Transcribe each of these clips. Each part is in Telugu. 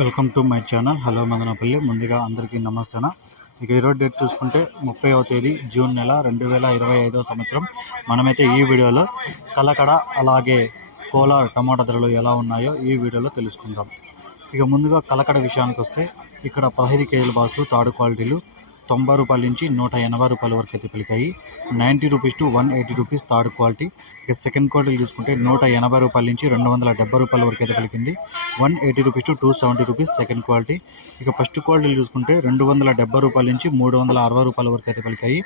Welcome to my channel. Hello Madanapalle. ముందుగా అందరికీ నమస్తే ఇక ఈరోజు డేట్ చూసుకుంటే ముప్పైవ తేదీ జూన్ నెల రెండు వేల ఇరవై ఐదవ సంవత్సరం. మనమైతే ఈ వీడియోలో కలకడ అలాగే కోలార్ టమాటా ధరలు ఎలా ఉన్నాయో ఈ వీడియోలో తెలుసుకుందాం. ఇక ముందుగా కలకడ విషయానికి వస్తే ఇక్కడ పదహైదు కేజీల బాసులు తాడు క్వాలిటీలు తొంభై రూపాయల నుంచి నూట ఎనభై రూపాయల వరకు అయితే పలికాయి. Ninety rupees to one eighty rupees third quality. ఇక సెకండ్ క్వాలిటీ చూసుకుంటే నూట ఎనభై రూపాయల నుంచి రెండు వందల డెబ్బై రూపాయల వరకు అయితే పలికింది. One eighty rupees to two seventy rupees second quality. ఇక ఫస్ట్ క్వాలిటీ చూసుకుంటే రెండు వందల డెబ్బై రూపాయల నుంచి మూడు వందల అరవై రూపాయల వరకు అయితే పలికాయి.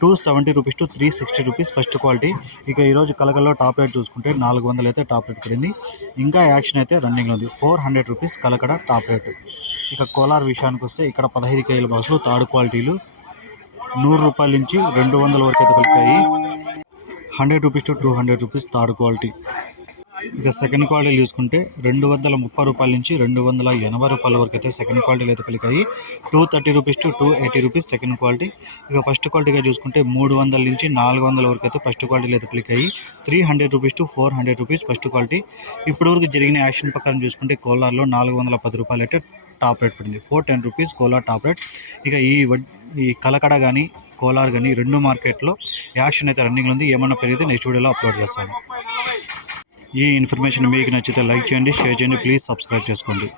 Two seventy rupees to three sixty rupees first quality. ఇక ఈరోజు కలకల్లో టాప్ రేట్ చూసుకుంటే నాలుగు వందలు అయితే టాప్ రేట్ పడింది ఇంకా యాక్షన్ అయితే రన్నింగ్లో ఉంది. Four hundred rupees Kalakada top rate. ఇక కోలార్ విషయానికి వస్తే ఇక్కడ పదహైదు కేజీల బాక్సులు థర్డ్ క్వాలిటీలు. నూరు రూపాయల నుంచి రెండు వందల వరకు అయితే పలికాయి. Hundred rupees to two hundred rupees third quality. ఇక సెకండ్ క్వాలిటీ చూసుకుంటే రెండు వందల ముప్పై రూపాయల నుంచి రెండు వందల ఎనభై రూపాయల వరకు అయితే సెకండ్ క్వాలిటీలు అయితే పలికాయి. Two thirty rupees to two eighty rupees second quality. ఇక ఫస్ట్ క్వాలిటీగా చూసుకుంటే మూడు వందల నుంచి నాలుగు వందల వరకు అయితే ఫస్ట్ క్వాలిటీలు అయితే పలికాయి. Three hundred rupees to four hundred rupees first quality. ఇప్పటివరకు జరిగిన యాక్షన్ ప్రకారం చూసుకుంటే కోలార్లో నాలుగు వందల పది రూపాయలు అయితే టాప్ రేట్ పడింది. Four ten rupees Kolar top rate. ఇక ఈ ఈ కలకడ కానీ కోలార్ కానీ రెండు మార్కెట్లో యాక్షన్ అయితే రన్నింగ్ ఉంది. ఏమన్నా పెరిగితే నెక్స్ట్ వీడియోలో అప్లోడ్ చేస్తాను. ఈ ఇన్ఫర్మేషన్ మీకు నచ్చితే లైక్ చేయండి షేర్ చేయండి ప్లీజ్ సబ్స్క్రైబ్ చేసుకోండి.